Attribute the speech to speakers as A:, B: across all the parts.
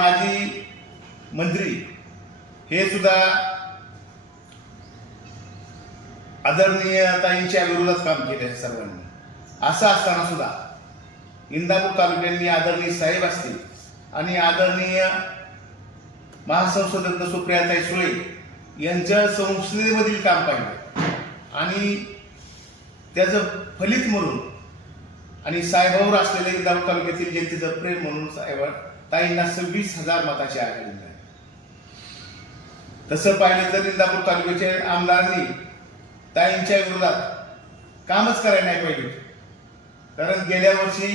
A: माजी मंत्री हे सुद्धा आदरणीय ताईंच्या विरोधात काम केले आहे सर्वांनी. असं असताना सुद्धा इंदापूर तालुक्यांनी आदरणीय साहेब असतील आणि आदरणीय महासंशोधक सुप्रियाताई सुळे यांच्या संसदेमधील काम पाहिलं. आणि त्याचं फलित म्हणून आणि साहेबावर असलेलं इंदापूर तालुक्यातील जनतेचं प्रेम म्हणून साहेब ताईंना सव्वीस हजार मताची आघाडी मिळाली. तसं पाहिलं तर इंदापूर तालुक्याच्या आमदारांनी ताईंच्या विरोधात कामच करायला नाही पाहिजे कारण गेल्या वर्षी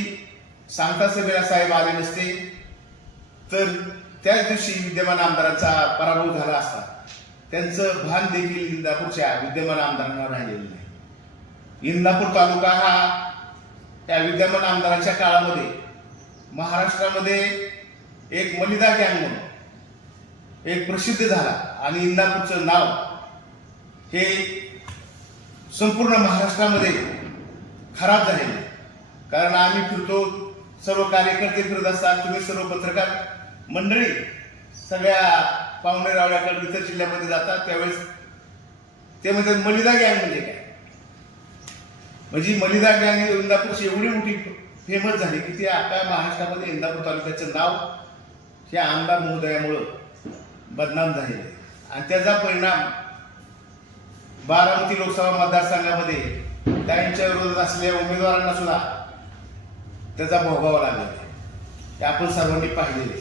A: सांगता सभेला साहेब आले नसते तर त्याच दिवशी विद्यमान आमदारांचा पराभव झाला असता. त्यांचं भान देखील इंदापूरच्या विद्यमान आमदारांना राहिलेलं नाही. इंदापूर तालुका हा त्या विद्यमान आमदारांच्या काळामध्ये महाराष्ट्रामध्ये एक मलिदा गँग म्हणून. एक प्रसिद्ध झाला. आणि इंदापूरचं नाव हे संपूर्ण महाराष्ट्रामध्ये खराब झालेले कारण आम्ही फिरतो सर्व कार्यकर्ते फिरत असतात तुम्ही सर्व पत्रकार मंडळी सगळ्या पाहुणे रावळ्याकडे इतर जिल्ह्यामध्ये जातात. त्यावेळेस ते म्हणजे मलिदा गँग म्हणजे काय? म्हणजे मलिदा गँग इंदापूरची एवढी मोठी फेमस झाली की ते आता महाराष्ट्रामध्ये इंदापूर तालुक्याचं नाव त्या आमदार महोदयामुळं बदनाम झाले. आणि त्याचा परिणाम बारामती लोकसभा मतदारसंघामध्ये त्यांच्या विरोधात असलेल्या उमेदवारांना सुद्धा त्याचा भोगावा लागला. आहे आपण सर्वांनी पाहिलेले